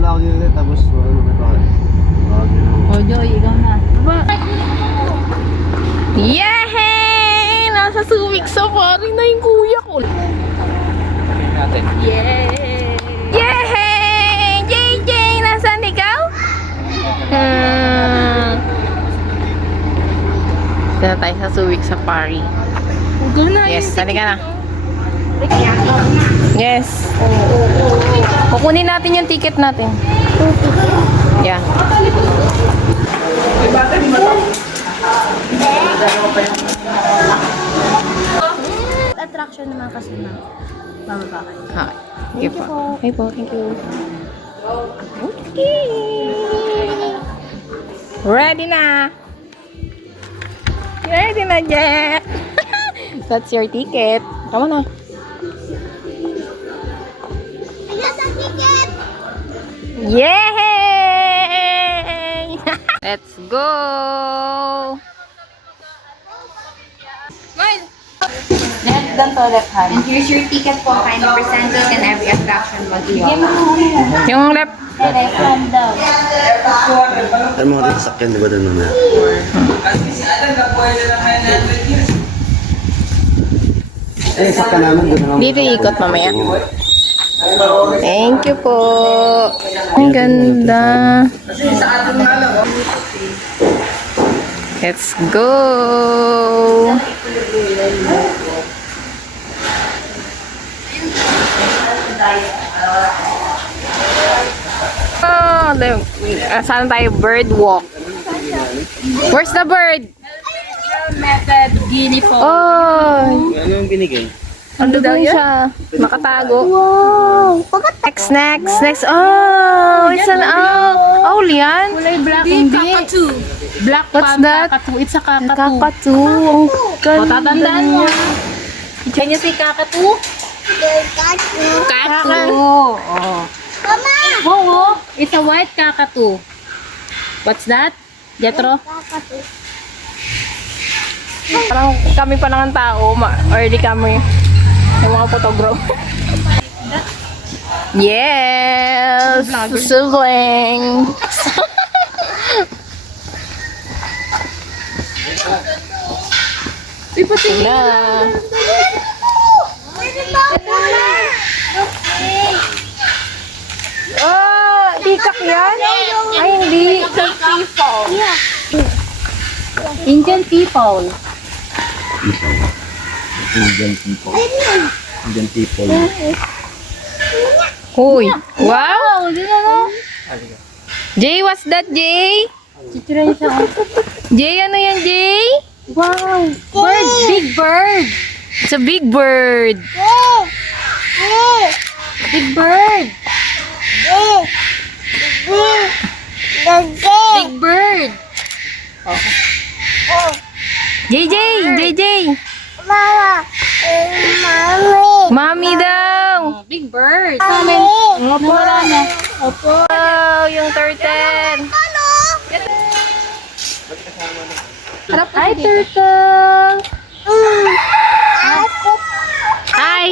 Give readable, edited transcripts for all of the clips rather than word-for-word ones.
muna ako dito tapos ano na ito. O, Joy, ikaw na. Yehey! Nasa Subic Safari na yung kuya ko. Natin. Yay! Yehey! JJ! Nasaan ikaw? Dito tayo sa Subic Safari. Yes, halika na. Yes. Kukunin natin yung ticket natin. Yeah. Attraction naman kasi na bababa kayo. Hi. Thank you po. Hey po, thank you. Okay. Ready na. Ready na, Jack. That's your ticket. Come on na. Yay! Let's go! Smile! Left doon to left hand. And here's your ticket po. Kind percentage and every attraction mag-iwan. Yung left. Left hand daw. Ano mga dito sakyan, di ba doon mamaya? Eh, sakyan namin doon naman. Dito ikot mamaya. Thank you po. Ang ganda. Let's go. Oh, saan tayo? Bird walk. Where's the bird? Method, guinea fowl. Oh, Ano yung binigay? ano daw siya? Nakatago. Wow. Next. Oh, it's an owl. Owl yan? Kulay black, hindi. Kakatu. Black What's panda, that? kakatu. It's a kakatu. Kakatu. O, tatandaan mo. Can you say kakatu? Kakatu. Oh. Oo, it's a white kakatu. What's that? Jetro? Parang kami pa lang ang tao. Early kami. Yung mga photographer. Yes! Sibling! Sila. Oh! Tikak yan? Ay, hindi. Indian people. Indian people. Huy! Wow! Oh, di na no? Jay, what's that, Jay? Chitra niya siya. Jay, ano yan, Jay? Wow! Bird! Big bird! It's a big bird. Big bird! Big bird! JJ! Mami daw! Big bird! Amen. Nawala na. Opo. Oh, yung turtle. Hi, turtle! Hi!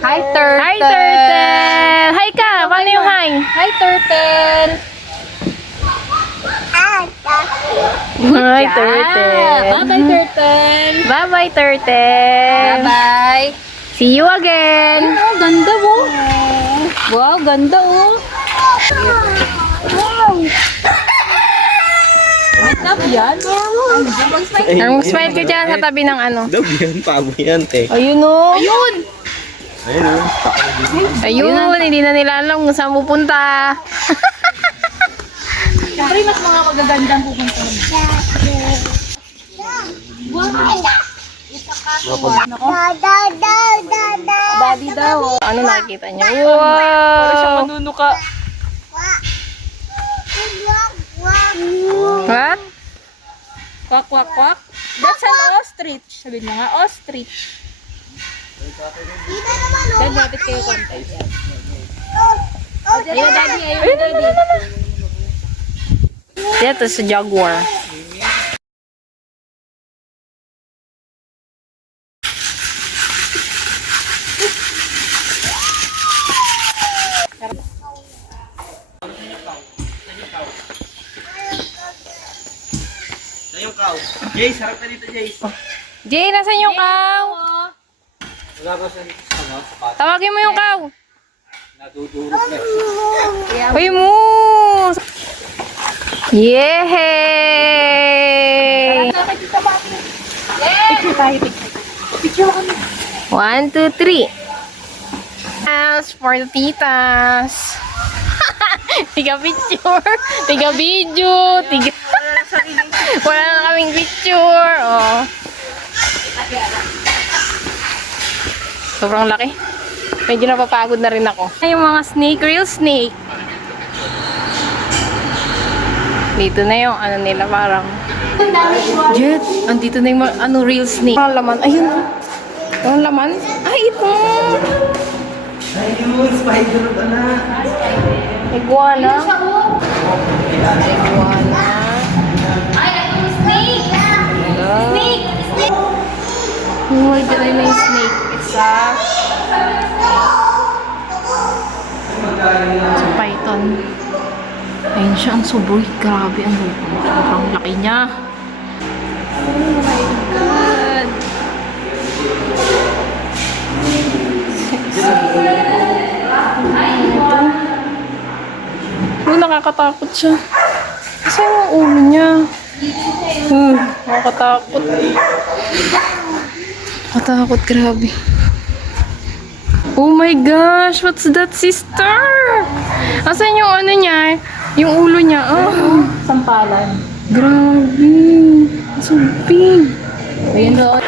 Hi, turtle! Hi, turtle! Hi ka! Paano yung hi? Hi, turtle! Hi, turtle! Bye-bye, turtle! Bye-bye, turtle! Bye-bye! See you again! Oh, ganda mo! Wow, ganda oh! What's up yan? Ang smile ka dyan sa tabi ng ano. Dog yan, pabo yan, te. Ayun o! Ayun! Ayun! Hindi na nila alam kung saan pupunta. Siyempre, mas mga magagandang pupunta naman. Daddy daw. Ano nakikita niyo? Para siya Wow! manunuka. What? Kwak, kwak, kwak. That's an ostrich. Sabi niya nga, ostrich. Dad, lapit kayo konti. Ayun, daddy. Ayun, daddy. Dito sa jaguar. Jace, harap ka dito, Jace. Jay, nasan yung cow? Wala ba sa sapat? Tawagin mo yung cow. Nadudurog na. Uy, moose! Yay! 1, 2, 3. As for the titas. Tiga picture, tiga video, tiga... Wala na kaming picture. Oh. Sobrang laki. Medyo napapagod na rin ako. Ay, yung mga snake, real snake. Dito na yung ano nila parang... Jet, andito na yung mga, ano, real snake. Ang laman, ayun. Yung laman? Ay, ito. Ayun, spider na. Iguana. Iguana. Ay, ito snake! Snake! Snake! Oh, ito na yung snake. Isa. Sa python. Ayun siya, ang sobrang grabe. Ang sobrang laki niya. Oh my God. Oh, nakakatakot siya. Kasi yung ulo niya. Nakakatakot. Nakakatakot, grabe. Oh my gosh, what's that, sister? Asan yung ano niya? Yung ulo niya. Oh. Sampalan. Grabe. So big. Ayun doon.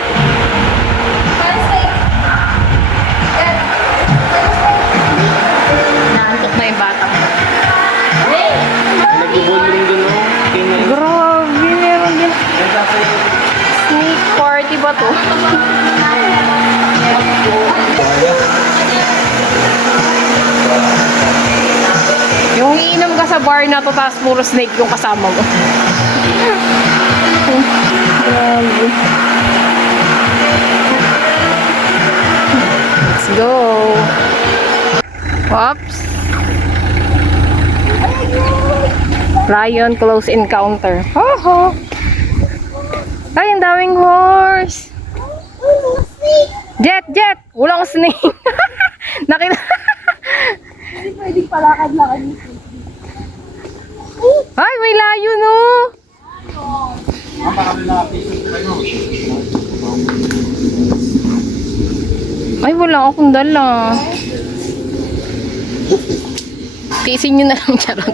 Naantok na yung batang. Nagbubundong doon, no? Grabe, meron din. Snake party ba to? Yung iinom ka sa bar na to, tapos puro snake yung kasama mo. Grabe. Let's go. Oops. Lion close encounter. Ho-ho. Ay, ang daming horse. Jet, jet. Walang snake. Nakita. Hindi pwedeng palakad-lakad dito. Ay, may layo, no? Ay, wala akong dala. Tiisin nyo na lang, charot.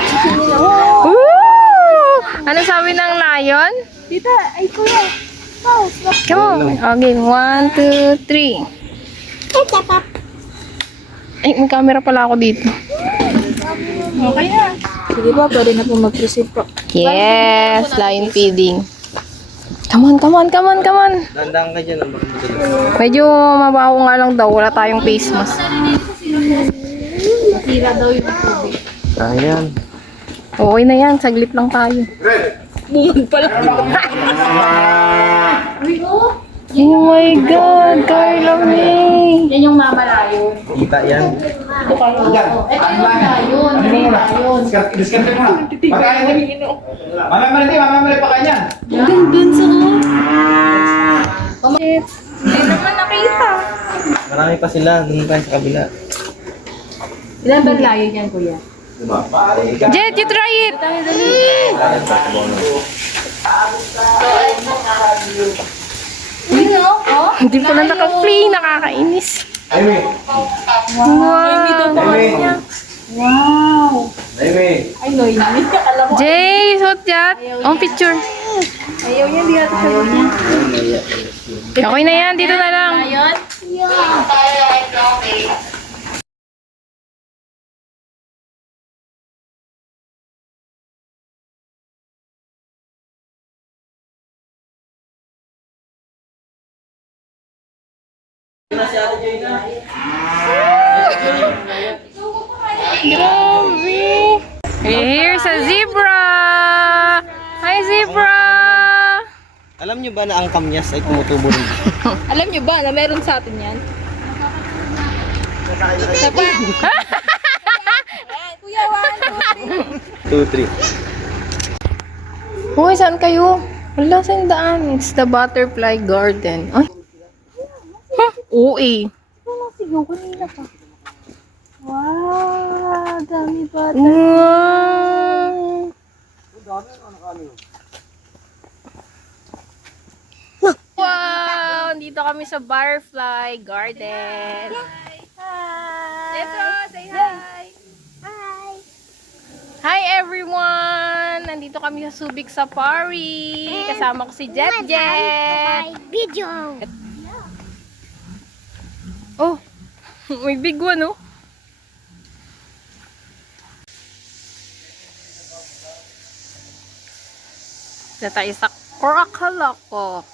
Woo! Ano sabi ng lion? Tita, ay kuya. Mouse, Come on. Okay, 1, 2, 3. Ay, may camera pala ako dito. okay na. Sige ba, pwede na po mag-proceed po. Yes, lion feeding. Come on, come on, come on, come on. Dandang ka dyan, ang baka madali. Medyo mabaho nga lang daw. Wala tayong face mask. Tira daw yung tubig. Ayan. Okay na yan. Saglit lang tayo. Bumag pala. Oh my God, Carla May. Yan yung mama layon. Kita yan. Ito kayo. Ito yung layon. Ito yung layon. Diskarte mo na. Pagkain mo. Mamamali pa kanya. Dun sa Hindi naman nakita. Marami pa sila. Doon tayo sa kabila. Ilan ba layon yan, kuya? Jet, you try it. Oh? Hindi pala naka-play. Nakakainis. Aimee. Wow. Wow. Aimee. Ay, Noy. Alam mo. Jay, suot yan. On picture. Ayaw niya, hindi natin ayaw niya. Okay na yan. Dito na lang. Layon? Grabe. Here's a zebra. Hi, zebra. Alam nyo ba na ang kamyas ay tumutubo rin? Alam niyo ba na meron sa atin yan? Isa pa. Ayan, kuya, 1, 2, 3. 2, 3. Hoy, saan kayo? Wala sa daan. It's the butterfly garden. Ay. Huh? Oo eh. Sigaw kanina pa. Wow, dami ba? Wow. Wow! Dito kami sa butterfly garden. Hi! Letro, say hi! Hi everyone! Nandito kami sa Subic Safari. Kasama ko si Jet Jet. Video! Oh, may big one oh. Dito tayo sa Coracoloko.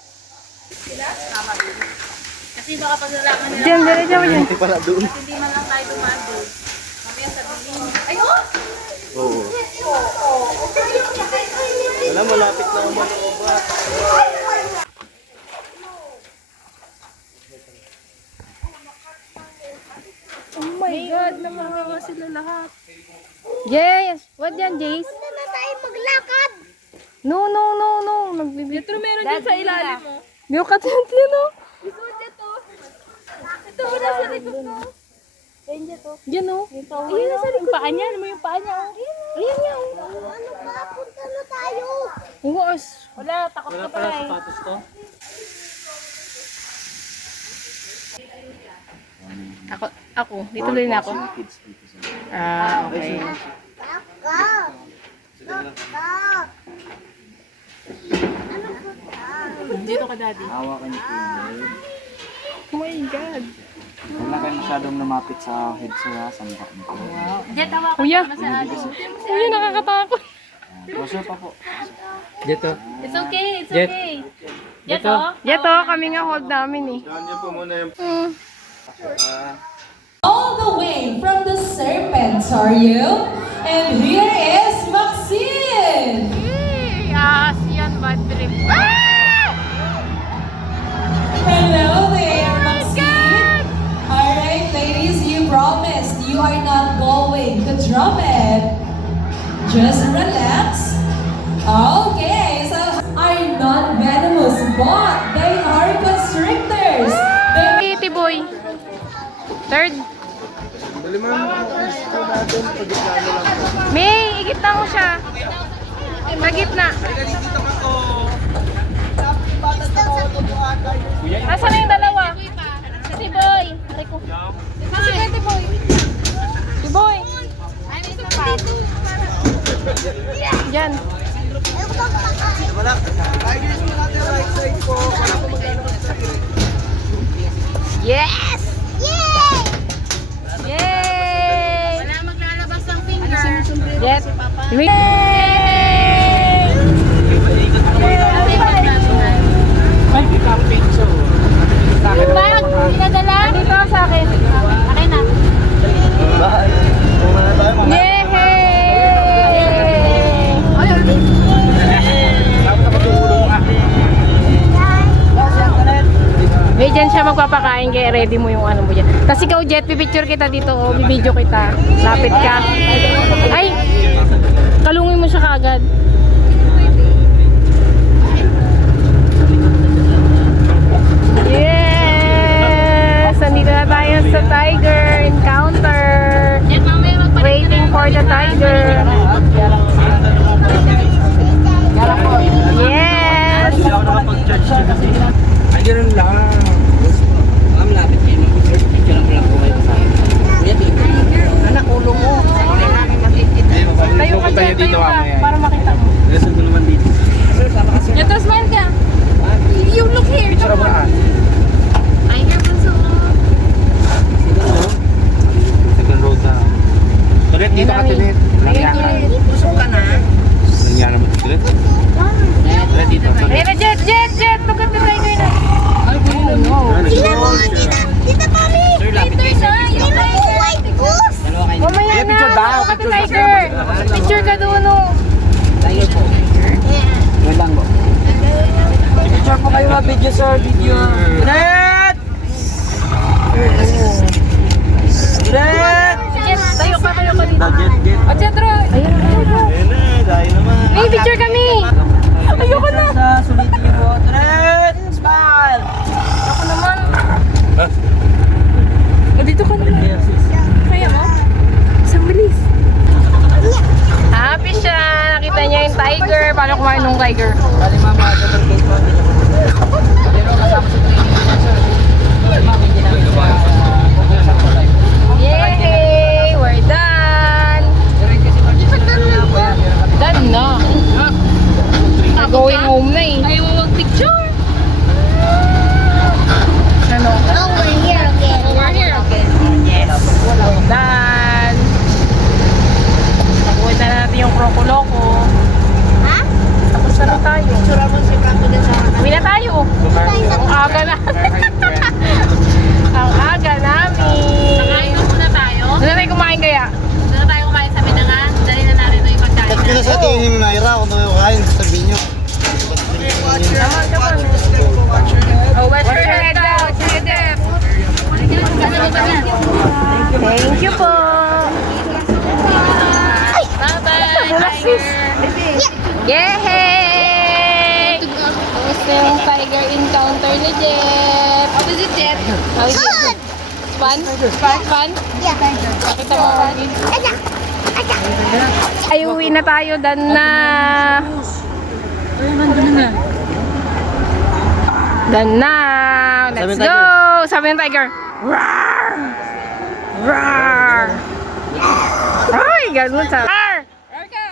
Kasi baka pag nalaman nila, Diyan, diretso mo dyan. Hindi pala doon. hindi man lang tayo dumaan doon. Mamaya sabihin, ayun! Oo. Wala, malapit na ako manobat. Oh my God, namamawa sila lahat. Yes! What yan, Jace? na tayo maglakad! No. Nagbibig. Ito meron dyan sa ilalim mo. Yung katanti, no? Ito, wala sa likod ko. Yan, no? Ayun na sa likod. Yung paa niya, ano mo yung paa niya? Ayan nga, oh. Ano ba? Punta na tayo! Uwas. Wala, takot ka pa eh. Sapatos to? Ako. Dito din ako. Ah, okay. Dito ka, daddy. Hawakan niyo po yun. Oh my God. Huwag na kayo masyadong lumapit sa head sir ha, sa mukha niyo po. Jet, hawakan Kuya. mo sa ano. Kuya, nakakatakot. Closer pa po. Dito. It's okay, it's okay. Jet, oh. Yato, kami nga hold namin eh. All the way from the Serpentarium, and here is Maxine! Yes, yan, bad trip. Hello there, Maxine! Alright, ladies, you promised you are not going to drop it. Just relax. Okay, so are non-venomous, but they are constrictors. They Kitty boy. Third. May, igitna mo siya. Sa gitna. Asan na yung dalawa? Si Boy. Aray ko. Si Kitty boy. Si Boy. Diyan. Wala. Tigers mo natin right side po. Wala po magkano mag-side. Yes! Yay! Yay! Wala maglalabas ng finger. Yes. Yay! Ay, di ka pinso. Bag, pinadala? Dito sa akin. Akin na. Bye. Muna tayo mga. Yay! Dapat nakatulong ah. May dyan siya magpapakain kaya ready mo yung ano mo dyan. Tapos ikaw Jet, pipicture kita dito o bibidyo kita. Lapit ka. Ay! Kalungin mo siya kaagad. Yes! Nandito na tayo sa Tiger Encounter. Jet, mamaya magpalit Waiting for the tiger. Yes! Hindi ako nakapag-charge siya kasi. Ay, ganun lang. Ma'am, lapit kayo. Picture lang po kayo sa akin. Kuya, dito. Anak, ulo mo. Hindi namin makikita. Tayo ka dyan, tayo ka. Para makita mo. Lesson ko naman dito. Sir, sama kasi. Ito, smile ka. You look here. Picture mo na. Tiger puso. Second road na. Tulit, dito ka tulit. Pusok ka na. Nangyari mo tulit. Tulit, dito. Ayun na, Jet. Look at the tiger na. Tita Mami! Sir, lapit kayo. Tita po, white goose! Dalawa kayo. Mamaya na. picture daw, Look at the picture. tiger. Picture ka doon, oh. Tiger po. Yun lang po. Picture po kayo mga video, sir. Video. Red! Red! Jet, tayo ka dito. Jet. O, Jet, Roy. Ayan. Ayan na, dahil naman. May picture kami. Ayoko na. Sa Thank you po. Ay! Bye-bye, sis. Yay! Gusto yung tiger encounter ni Jet. How is it, Jet? How is it? Fun? Fun? Yeah. Pakita mo, Wagi. Ay, uwi na tayo, Dan na. Dan na. Let's go. Sabi ng tiger. Roar! Roar! Ay, ganun sa... Roar! Roar ka!